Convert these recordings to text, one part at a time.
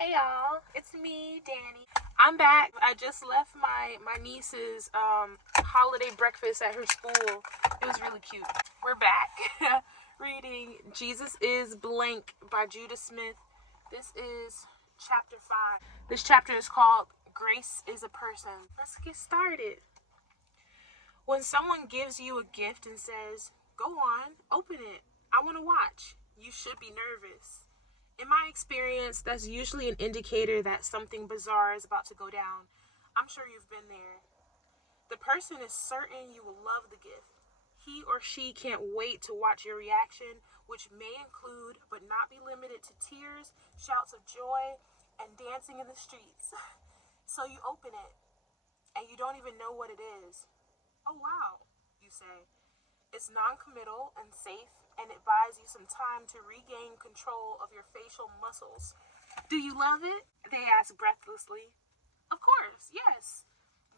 Hey y'all, it's me, Danny. I'm back. I just left my niece's holiday breakfast at her school. It was really cute. We're back reading Jesus is Blank by Judah Smith. This is chapter 5. This chapter is called Grace is a Person. Let's get started. When someone gives you a gift and says, "Go on, open it. I want to watch," you should be nervous. In my experience, that's usually an indicator that something bizarre is about to go down. I'm sure you've been there. The person is certain you will love the gift. He or she can't wait to watch your reaction, which may include, but not be limited to, tears, shouts of joy, and dancing in the streets. So you open it, and you don't even know what it is. "Oh wow," you say. It's non-committal and safe, and it buys you some time to regain control of your facial muscles. "Do you love it?" they ask breathlessly. "Of course, yes.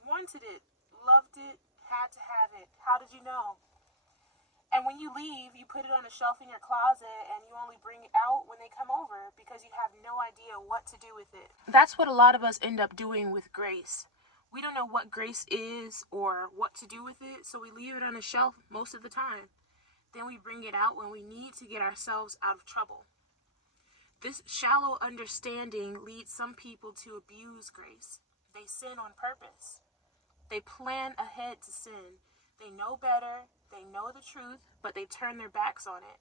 Wanted it, loved it, had to have it. How did you know?" And when you leave, you put it on a shelf in your closet and you only bring it out when they come over because you have no idea what to do with it. That's what a lot of us end up doing with grace. We don't know what grace is or what to do with it, so we leave it on a shelf most of the time. Then we bring it out when we need to get ourselves out of trouble. This shallow understanding leads some people to abuse grace. They sin on purpose. They plan ahead to sin. They know better, they know the truth, but they turn their backs on it.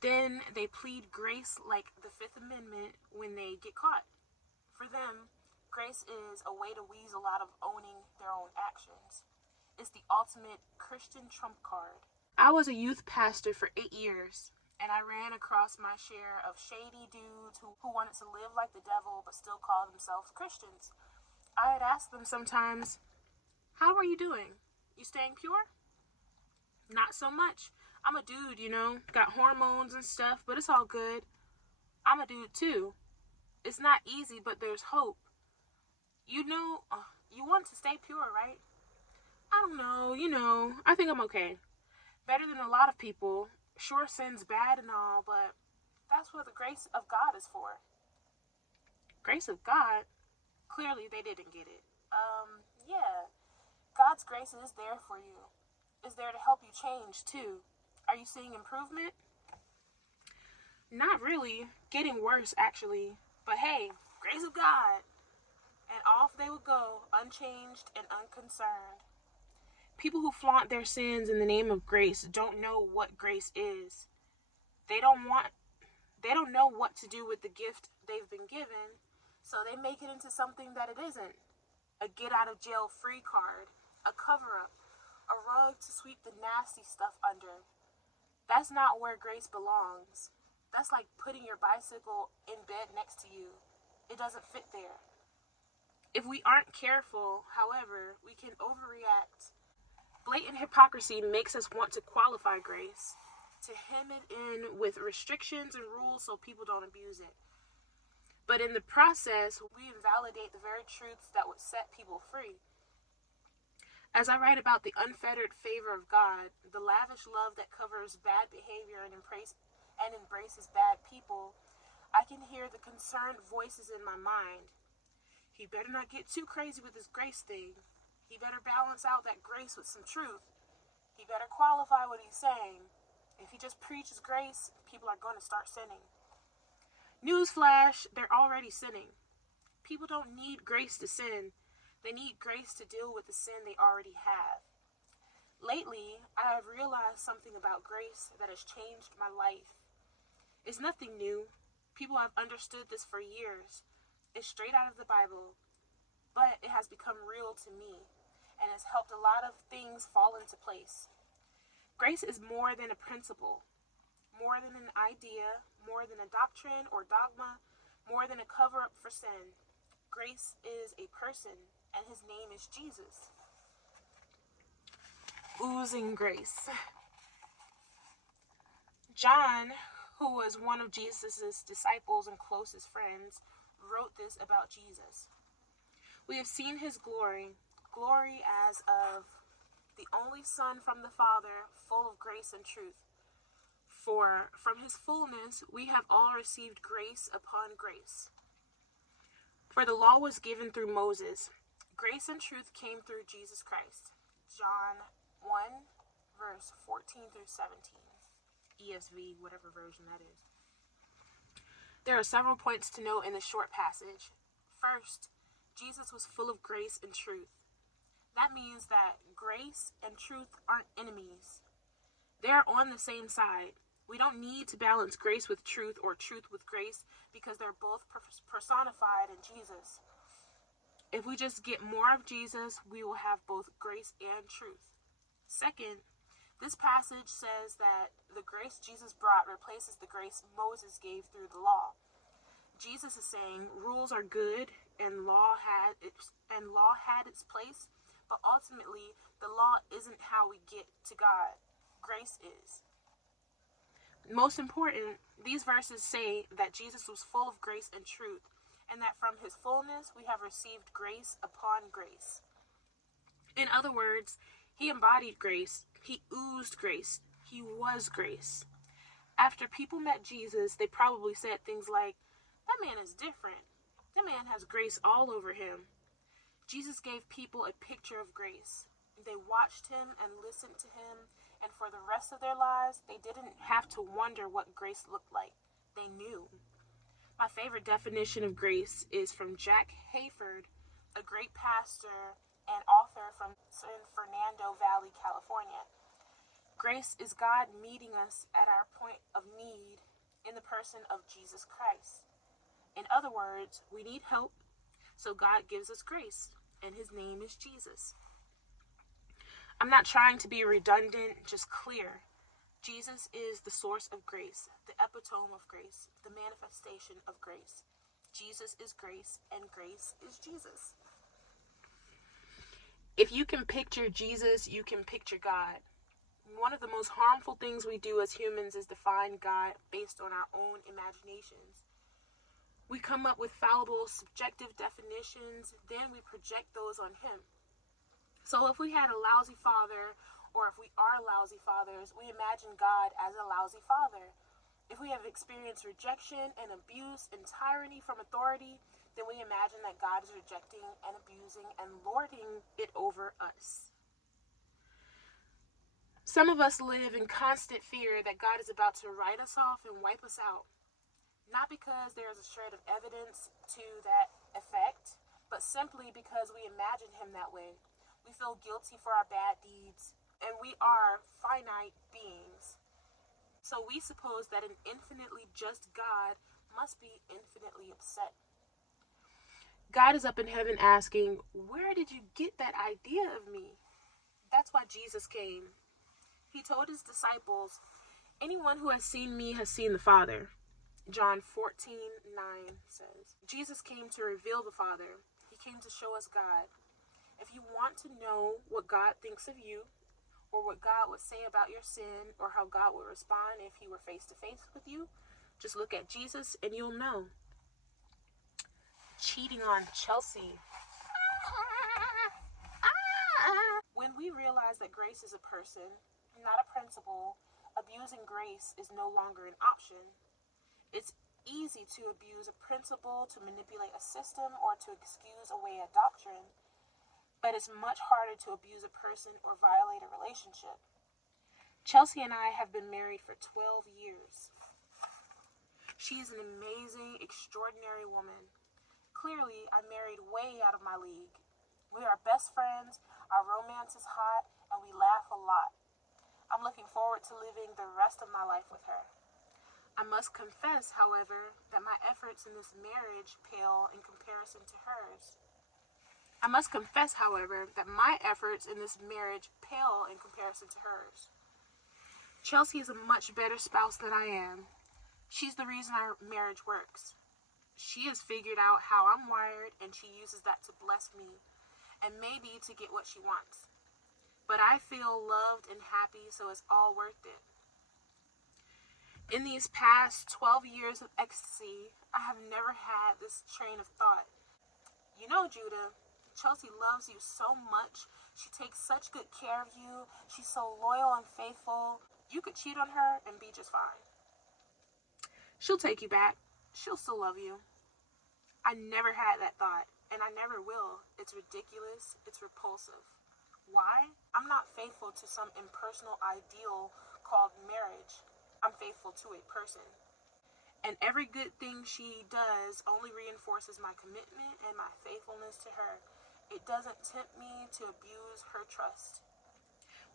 Then they plead grace like the Fifth Amendment when they get caught. For them, grace is a way to weasel out of owning their own actions. It's the ultimate Christian trump card. I was a youth pastor for 8 years, and I ran across my share of shady dudes who wanted to live like the devil but still call themselves Christians. I had asked them sometimes, "How are you doing? You staying pure?" "Not so much. I'm a dude, got hormones and stuff, but it's all good." "I'm a dude too. It's not easy, but there's hope. You want to stay pure, right?" "I don't know, I think I'm okay. Better than a lot of people. Sure, sin's bad and all, but that's what the grace of God is for." Grace of God? Clearly they didn't get it. Yeah. God's grace is there for you. Is there to help you change too. Are you seeing improvement? "Not really. Getting worse, actually. But hey, grace of God." And off they would go, unchanged and unconcerned. People who flaunt their sins in the name of grace don't know what grace is. They don't know what to do with the gift they've been given, so they make it into something that it isn't. A get out of jail free card, a cover up, a rug to sweep the nasty stuff under. That's not where grace belongs. That's like putting your bicycle in bed next to you. It doesn't fit there. If we aren't careful, however, we can overreact. Blatant hypocrisy makes us want to qualify grace, to hem it in with restrictions and rules so people don't abuse it. But in the process, we invalidate the very truths that would set people free. As I write about the unfettered favor of God, the lavish love that covers bad behavior and embraces bad people, I can hear the concerned voices in my mind. He better not get too crazy with his grace thing. He better balance out that grace with some truth. He better qualify what he's saying. If he just preaches grace, people are going to start sinning. Newsflash, they're already sinning. People don't need grace to sin. They need grace to deal with the sin they already have. Lately, I have realized something about grace that has changed my life. It's nothing new. People have understood this for years. It's straight out of the Bible. But it has become real to me and has helped a lot of things fall into place. Grace is more than a principle, more than an idea, more than a doctrine or dogma, more than a cover-up for sin. Grace is a person, and his name is Jesus. Oozing grace. John, who was one of Jesus' disciples and closest friends, wrote this about Jesus. "We have seen his glory as of the only Son from the Father, full of grace and truth. For from his fullness we have all received grace upon grace." For the law was given through Moses. Grace and truth came through Jesus Christ. John 1, verse 14 through 17. ESV, whatever version that is. There are several points to note in this short passage. First, Jesus was full of grace and truth. That means that grace and truth aren't enemies. They're on the same side. We don't need to balance grace with truth or truth with grace because they're both personified in Jesus. If we just get more of Jesus, we will have both grace and truth. Second, this passage says that the grace Jesus brought replaces the grace Moses gave through the law. Jesus is saying rules are good and law had its place, but ultimately the law isn't how we get to God. Grace is. Most important, these verses say that Jesus was full of grace and truth, and that from his fullness we have received grace upon grace. In other words, he embodied grace, he oozed grace, he was grace. After people met Jesus, they probably said things like, "That man is different. That man has grace all over him." Jesus gave people a picture of grace. They watched him and listened to him, and for the rest of their lives, they didn't have to wonder what grace looked like. They knew. My favorite definition of grace is from Jack Hayford, a great pastor and author from San Fernando Valley, California. Grace is God meeting us at our point of need in the person of Jesus Christ. In other words, we need help, so God gives us grace, and his name is Jesus. I'm not trying to be redundant, just clear. Jesus is the source of grace, the epitome of grace, the manifestation of grace. Jesus is grace, and grace is Jesus. If you can picture Jesus, you can picture God. One of the most harmful things we do as humans is define God based on our own imaginations. We come up with fallible, subjective definitions, then we project those on him. So if we had a lousy father, or if we are lousy fathers, we imagine God as a lousy father. If we have experienced rejection and abuse and tyranny from authority, then we imagine that God is rejecting and abusing and lording it over us. Some of us live in constant fear that God is about to write us off and wipe us out. Not because there is a shred of evidence to that effect, but simply because we imagine him that way. We feel guilty for our bad deeds, and we are finite beings. So we suppose that an infinitely just God must be infinitely upset. God is up in heaven asking, "Where did you get that idea of me?" That's why Jesus came. He told his disciples, "Anyone who has seen me has seen the Father." John 14:9 says, Jesus came to reveal the Father. He came to show us God. If you want to know what God thinks of you, or what God would say about your sin, or how God would respond if he were face to face with you, just look at Jesus and you'll know. Cheating on Chelsea. When we realize that grace is a person, not a principle, abusing grace is no longer an option. It's easy to abuse a principle, to manipulate a system, or to excuse away a doctrine. But it's much harder to abuse a person or violate a relationship. Chelsea and I have been married for 12 years. She is an amazing, extraordinary woman. Clearly, I married way out of my league. We are best friends, our romance is hot, and we laugh a lot. I'm looking forward to living the rest of my life with her. I must confess, however, that my efforts in this marriage pale in comparison to hers. Chelsea is a much better spouse than I am. She's the reason our marriage works. She has figured out how I'm wired, and she uses that to bless me, and maybe to get what she wants. But I feel loved and happy, so it's all worth it. In these past 12 years of ecstasy, I have never had this train of thought. You know, Judah, Chelsea loves you so much. She takes such good care of you. She's so loyal and faithful. You could cheat on her and be just fine. She'll take you back. She'll still love you. I never had that thought, and I never will. It's ridiculous. It's repulsive. Why? I'm not faithful to some impersonal ideal called marriage. I'm faithful to a person. And every good thing she does only reinforces my commitment and my faithfulness to her. It doesn't tempt me to abuse her trust.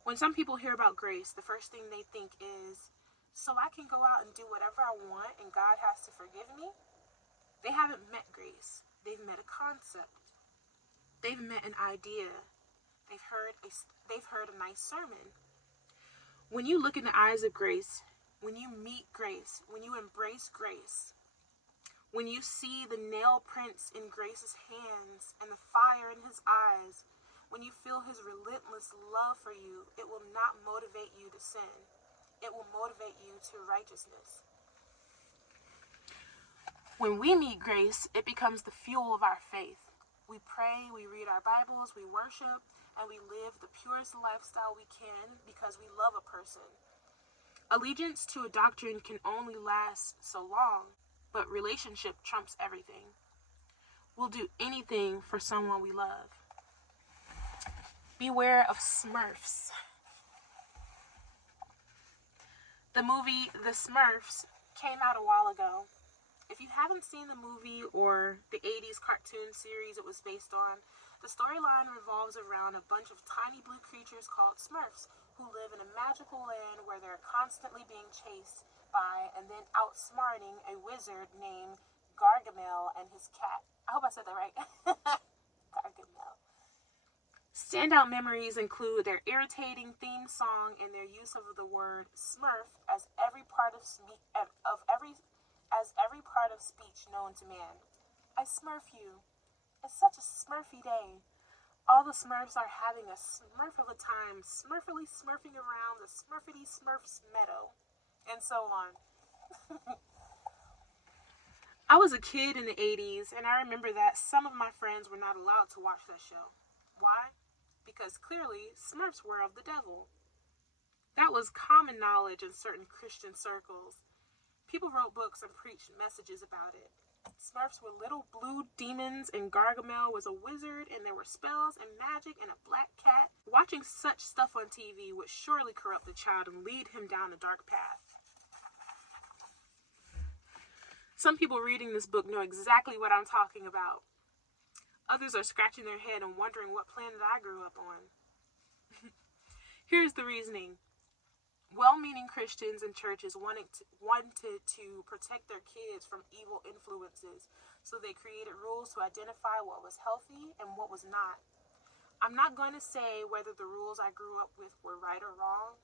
When some people hear about grace, the first thing they think is, so I can go out and do whatever I want and God has to forgive me? They haven't met grace. They've met a concept. They've met an idea. They've heard a nice sermon. When you look in the eyes of grace, when you meet grace, when you embrace grace, when you see the nail prints in Grace's hands and the fire in his eyes, when you feel his relentless love for you, it will not motivate you to sin. It will motivate you to righteousness. When we meet grace, it becomes the fuel of our faith. We pray, we read our Bibles, we worship, and we live the purest lifestyle we can because we love a person. Allegiance to a doctrine can only last so long, but relationship trumps everything. We'll do anything for someone we love. Beware of Smurfs. The movie The Smurfs came out a while ago. If you haven't seen the movie or the 80s cartoon series it was based on, the storyline revolves around a bunch of tiny blue creatures called Smurfs who live in a magical land where they're constantly being chased by and then outsmarting a wizard named Gargamel and his cat. I hope I said that right. Gargamel. Standout memories include their irritating theme song and their use of the word Smurf as every part of speech known to man. I smurf you. It's such a smurfy day. All the Smurfs are having a smurf of a time, smurfily smurfing around the Smurfity Smurfs meadow, and so on. I was a kid in the 80s, and I remember that some of my friends were not allowed to watch that show. Why? Because clearly, Smurfs were of the devil. That was common knowledge in certain Christian circles. People wrote books and preached messages about it. Smurfs were little blue demons, and Gargamel was a wizard, and there were spells and magic and a black cat. Watching such stuff on TV would surely corrupt the child and lead him down a dark path. Some people reading this book know exactly what I'm talking about. Others are scratching their head and wondering what planet I grew up on. Here's the reasoning. Well-meaning Christians and churches wanted to protect their kids from evil influences, so they created rules to identify what was healthy and what was not. I'm not going to say whether the rules I grew up with were right or wrong,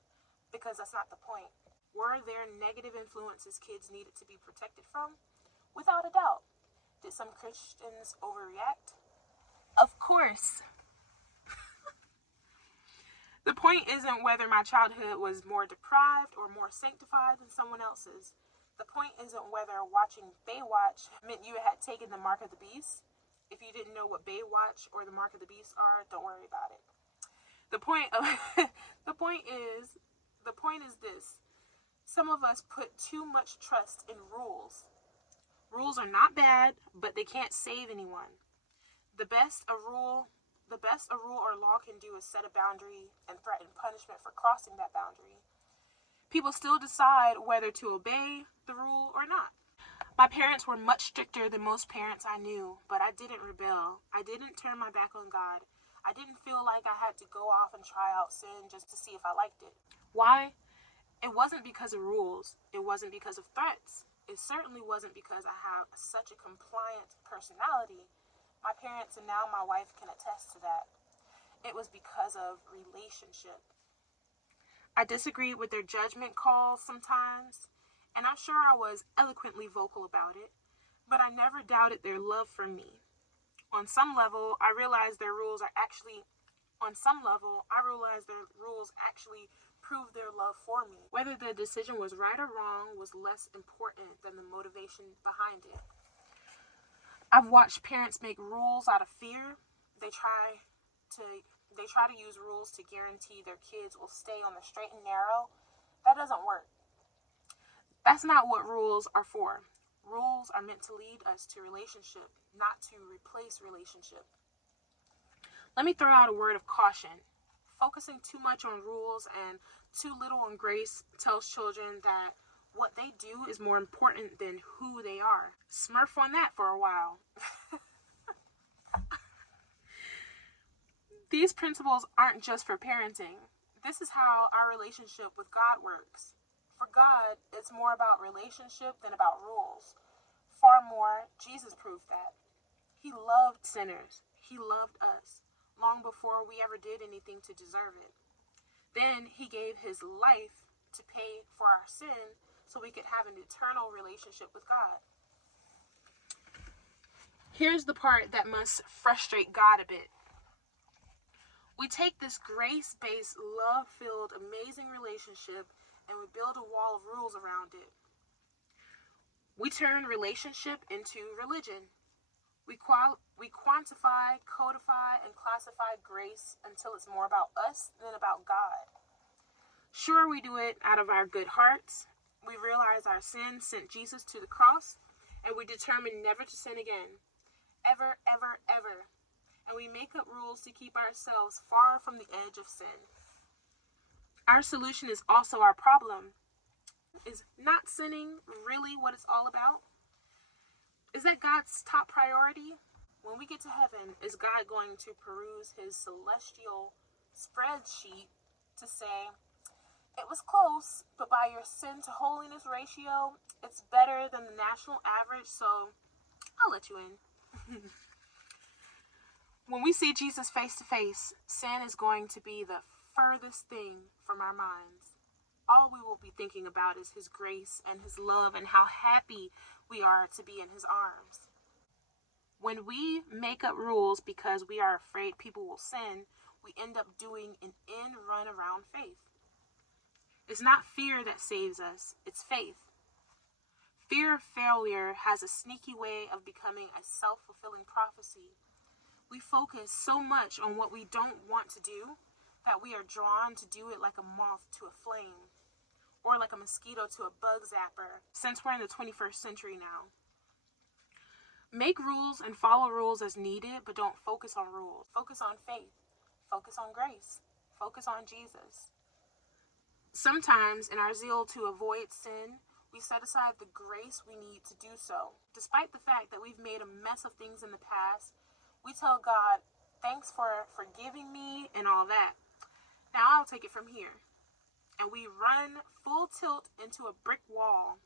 because that's not the point. Were there negative influences kids needed to be protected from? Without a doubt. Did some Christians overreact? Of course. The point isn't whether my childhood was more deprived or more sanctified than someone else's. The point isn't whether watching Baywatch meant you had taken the mark of the beast. If you didn't know what Baywatch or the mark of the beast are, don't worry about it. The point is this. Some of us put too much trust in rules. Rules are not bad, but they can't save anyone. The best a rule or law can do is set a boundary and threaten punishment for crossing that boundary. People still decide whether to obey the rule or not. My parents were much stricter than most parents I knew, but I didn't rebel. I didn't turn my back on God. I didn't feel like I had to go off and try out sin just to see if I liked it. Why? It wasn't because of rules. It wasn't because of threats. It certainly wasn't because I have such a compliant personality. My parents and now my wife can attest to that. It was because of relationship. I disagreed with their judgment calls sometimes, and I'm sure I was eloquently vocal about it, but I never doubted their love for me. On some level, I realized their rules actually proved their love for me. Whether the decision was right or wrong was less important than the motivation behind it. I've watched parents make rules out of fear. They try to use rules to guarantee their kids will stay on the straight and narrow. That doesn't work. That's not what rules are for. Rules are meant to lead us to relationship, not to replace relationship. Let me throw out a word of caution. Focusing too much on rules and too little on grace tells children that what they do is more important than who they are. Smurf on that for a while. These principles aren't just for parenting. This is how our relationship with God works. For God, it's more about relationship than about rules. Far more, Jesus proved that. He loved sinners. He loved us long before we ever did anything to deserve it. Then he gave his life to pay for our sin so we could have an eternal relationship with God. Here's the part that must frustrate God a bit. We take this grace-based, love-filled, amazing relationship and we build a wall of rules around it. We turn relationship into religion. We quantify, codify, and classify grace until it's more about us than about God. Sure, we do it out of our good hearts. We realize our sin sent Jesus to the cross, and we determine never to sin again. Ever, ever, ever. And we make up rules to keep ourselves far from the edge of sin. Our solution is also our problem. Is not sinning really what it's all about? Is that God's top priority? When we get to heaven, is God going to peruse his celestial spreadsheet to say, it was close, but by your sin to holiness ratio, it's better than the national average, so I'll let you in. When we see Jesus face to face, sin is going to be the furthest thing from our minds. All we will be thinking about is his grace and his love and how happy we are to be in his arms. When we make up rules because we are afraid people will sin, we end up doing an end run around faith. It's not fear that saves us, it's faith. Fear of failure has a sneaky way of becoming a self-fulfilling prophecy. We focus so much on what we don't want to do that we are drawn to do it like a moth to a flame or like a mosquito to a bug zapper, since we're in the 21st century now. Make rules and follow rules as needed, but don't focus on rules. Focus on faith. Focus on grace. Focus on Jesus. Sometimes, in our zeal to avoid sin, we set aside the grace we need to do so. Despite the fact that we've made a mess of things in the past, we tell God, thanks for forgiving me and all that. Now I'll take it from here. And we run full tilt into a brick wall.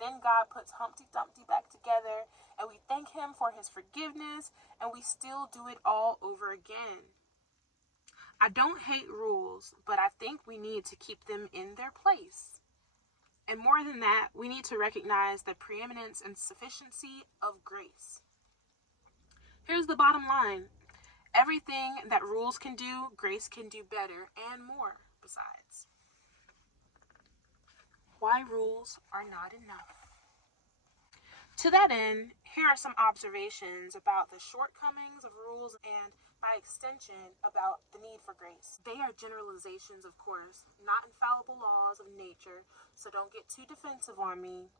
Then God puts Humpty Dumpty back together, and we thank him for his forgiveness, and we still do it all over again. I don't hate rules, but I think we need to keep them in their place. And more than that, we need to recognize the preeminence and sufficiency of grace. Here's the bottom line. Everything that rules can do, grace can do better and more besides. Why rules are not enough. To that end, here are some observations about the shortcomings of rules and, by extension, about the need for grace. They are generalizations, of course, not infallible laws of nature, so don't get too defensive on me.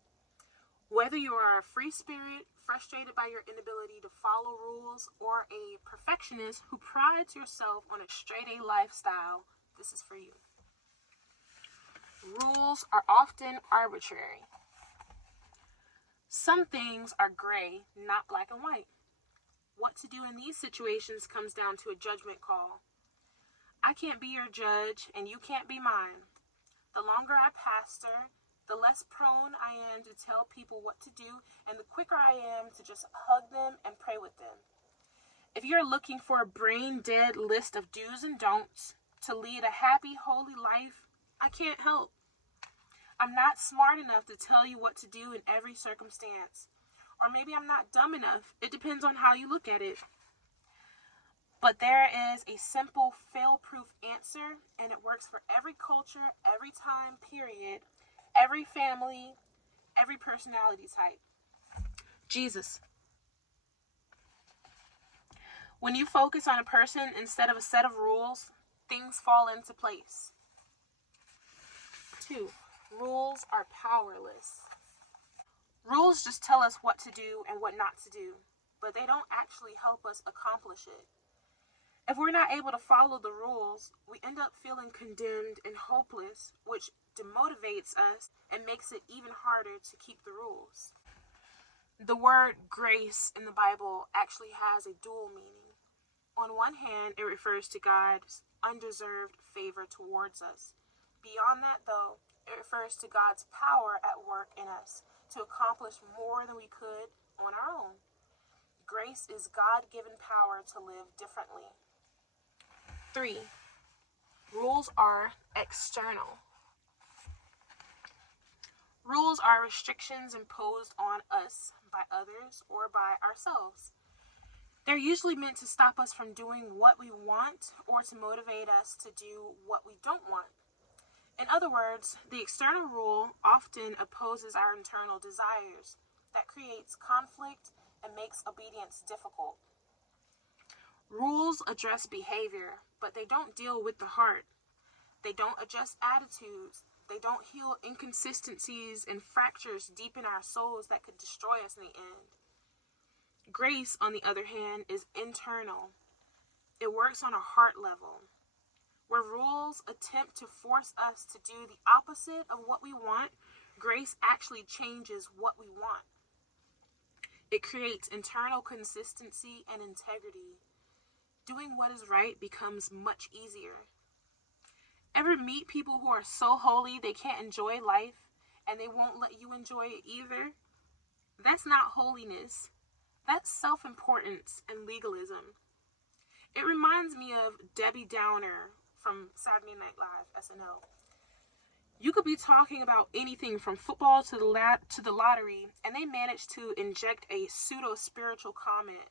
Whether you are a free spirit, frustrated by your inability to follow rules, or a perfectionist who prides yourself on a straight-A lifestyle, this is for you. Rules are often arbitrary. Some things are gray, not black and white. What to do in these situations comes down to a judgment call. I can't be your judge, and you can't be mine. The longer I pastor, the less prone I am to tell people what to do, and the quicker I am to just hug them and pray with them. If you're looking for a brain-dead list of do's and don'ts to lead a happy, holy life, I can't help. I'm not smart enough to tell you what to do in every circumstance. Or maybe I'm not dumb enough. It depends on how you look at it. But there is a simple, fail-proof answer, and it works for every culture, every time period, every family, every personality type. Jesus. When you focus on a person instead of a set of rules, things fall into place. 2. Rules are powerless. Rules just tell us what to do and what not to do, but they don't actually help us accomplish it. If we're not able to follow the rules, we end up feeling condemned and hopeless, which demotivates us and makes it even harder to keep the rules. The word grace in the Bible actually has a dual meaning. On one hand, it refers to God's undeserved favor towards us. Beyond that, though, it refers to God's power at work in us to accomplish more than we could on our own. Grace is God-given power to live differently. 3. Rules are external. Rules are restrictions imposed on us by others or by ourselves. They're usually meant to stop us from doing what we want or to motivate us to do what we don't want. In other words, the external rule often opposes our internal desires. That creates conflict and makes obedience difficult. Rules address behavior, but they don't deal with the heart. They don't adjust attitudes. They don't heal inconsistencies and fractures deep in our souls that could destroy us in the end. Grace, on the other hand, is internal. It works on a heart level. Where rules attempt to force us to do the opposite of what we want, grace actually changes what we want. It creates internal consistency and integrity. Doing what is right becomes much easier. Ever meet people who are so holy they can't enjoy life and they won't let you enjoy it either? That's not holiness. That's self-importance and legalism. It reminds me of Debbie Downer from Saturday Night Live, SNL. You could be talking about anything from football to the lottery, and they manage to inject a pseudo-spiritual comment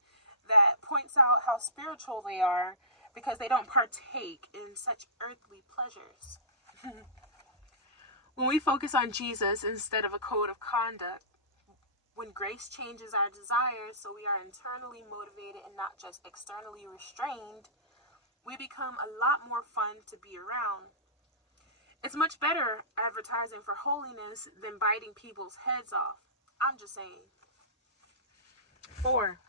that points out how spiritual they are because they don't partake in such earthly pleasures. When we focus on Jesus instead of a code of conduct, when grace changes our desires so we are internally motivated and not just externally restrained, we become a lot more fun to be around. It's much better advertising for holiness than biting people's heads off. I'm just saying. 4.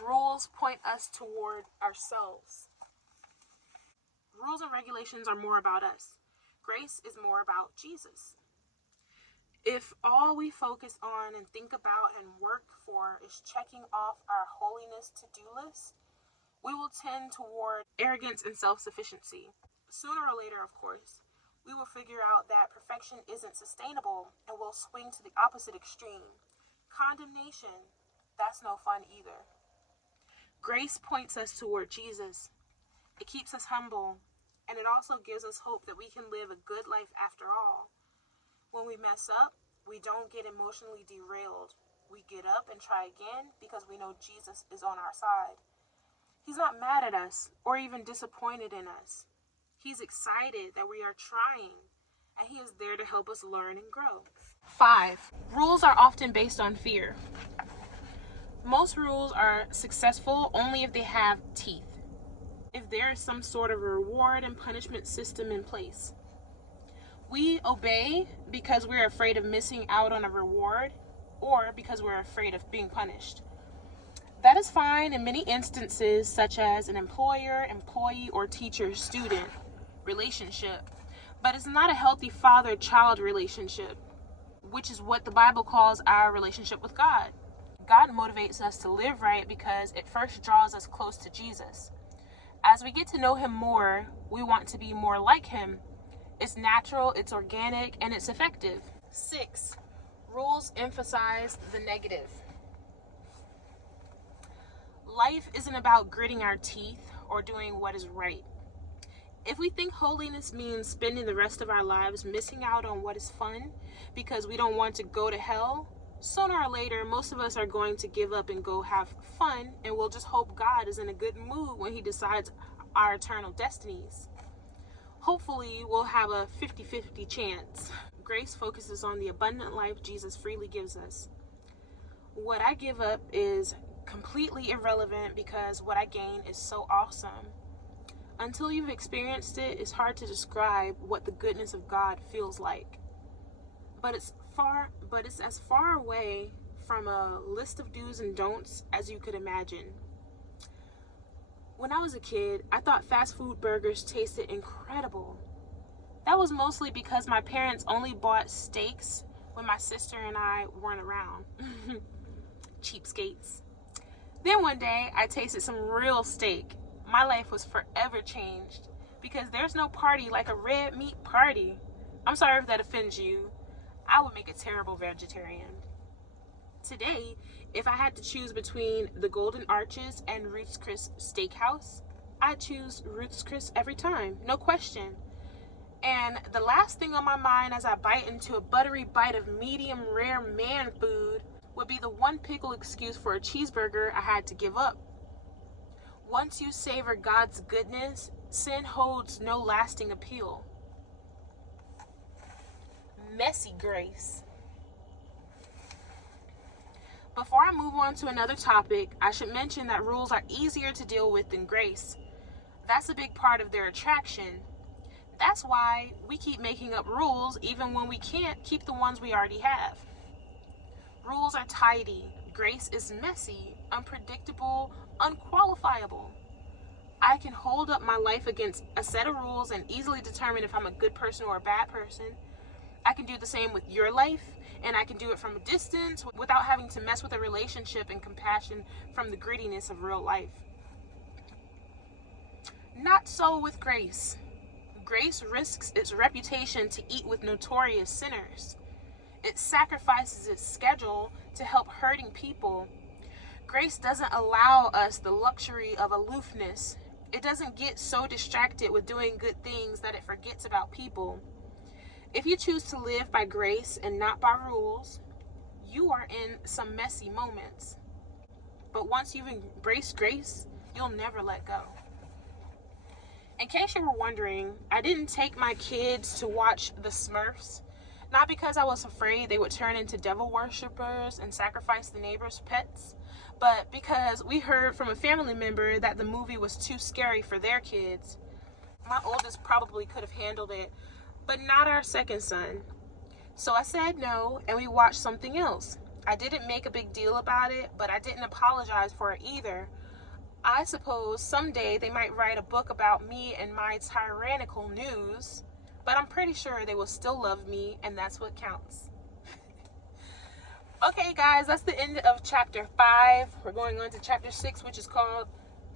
Rules point us toward ourselves. Rules and regulations are more about us. Grace is more about Jesus. If all we focus on and think about and work for is checking off our holiness to-do list, we will tend toward arrogance and self-sufficiency. Sooner or later, of course, we will figure out that perfection isn't sustainable and will swing to the opposite extreme. Condemnation, that's no fun either. Grace points us toward Jesus. It keeps us humble, and it also gives us hope that we can live a good life after all. When we mess up, we don't get emotionally derailed. We get up and try again because we know Jesus is on our side. He's not mad at us or even disappointed in us. He's excited that we are trying, and he is there to help us learn and grow. 5. Rules are often based on fear. Most rules are successful only if they have teeth, if there is some sort of reward and punishment system in place. We obey because we're afraid of missing out on a reward or because we're afraid of being punished. That is fine in many instances, such as an employer, employee, or teacher-student relationship, but it's not a healthy father-child relationship, which is what the Bible calls our relationship with God. God motivates us to live right because it first draws us close to Jesus. As we get to know him more, we want to be more like him. It's natural, it's organic, and it's effective. 6. Rules emphasize the negative. Life isn't about gritting our teeth or doing what is right. If we think holiness means spending the rest of our lives missing out on what is fun because we don't want to go to hell, sooner or later, most of us are going to give up and go have fun, and we'll just hope God is in a good mood when he decides our eternal destinies. Hopefully, we'll have a 50-50 chance. Grace focuses on the abundant life Jesus freely gives us. What I give up is completely irrelevant because what I gain is so awesome. Until you've experienced it, it's hard to describe what the goodness of God feels like. But it's as far away from a list of do's and don'ts as you could imagine. When I was a kid, I thought fast food burgers tasted incredible. That was mostly because my parents only bought steaks when my sister and I weren't around. Cheapskates. Then one day, I tasted some real steak. My life was forever changed because there's no party like a red meat party. I'm sorry if that offends you. I would make a terrible vegetarian. Today, if I had to choose between the Golden Arches and Ruth's Chris Steakhouse, I'd choose Ruth's Chris every time, no question. And the last thing on my mind as I bite into a buttery bite of medium rare man food would be the one pickle excuse for a cheeseburger I had to give up. Once you savor God's goodness, sin holds no lasting appeal. Messy grace. Before I move on to another topic, I should mention that rules are easier to deal with than grace. That's a big part of their attraction. That's why we keep making up rules even when we can't keep the ones we already have. Rules are tidy. Grace is messy, unpredictable, unqualifiable. I can hold up my life against a set of rules and easily determine if I'm a good person or a bad person. I can do the same with your life, and I can do it from a distance without having to mess with a relationship and compassion from the grittiness of real life. Not so with grace. Grace risks its reputation to eat with notorious sinners. It sacrifices its schedule to help hurting people. Grace doesn't allow us the luxury of aloofness. It doesn't get so distracted with doing good things that it forgets about people. If you choose to live by grace and not by rules, you are in some messy moments. But once you've embraced grace, you'll never let go. In case you were wondering, I didn't take my kids to watch The Smurfs, not because I was afraid they would turn into devil worshippers and sacrifice the neighbor's pets, but because we heard from a family member that the movie was too scary for their kids. My oldest probably could have handled it, but not our second son. So I said no, and we watched something else. I didn't make a big deal about it, but I didn't apologize for it either. I suppose someday they might write a book about me and my tyrannical news, but I'm pretty sure they will still love me, and that's what counts. Okay, guys, that's the end of chapter 5. We're going on to chapter 6, which is called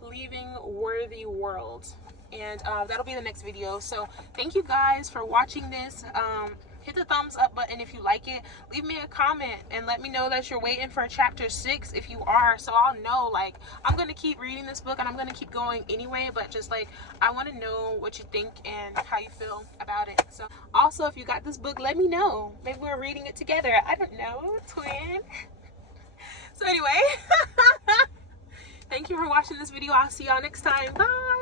Leaving Worthy World. And that'll be the next video. So thank you guys for watching this. Hit the thumbs up button if you like it. Leave me a comment and let me know that you're waiting for chapter 6 if you are, so I'll know. Like, I'm gonna keep reading this book and I'm gonna keep going anyway, but just like, I want to know what you think and how you feel about it. So also, if you got this book, let me know. Maybe we're reading it together. I don't know, twin. So anyway, thank you for watching this video. I'll see y'all next time. Bye.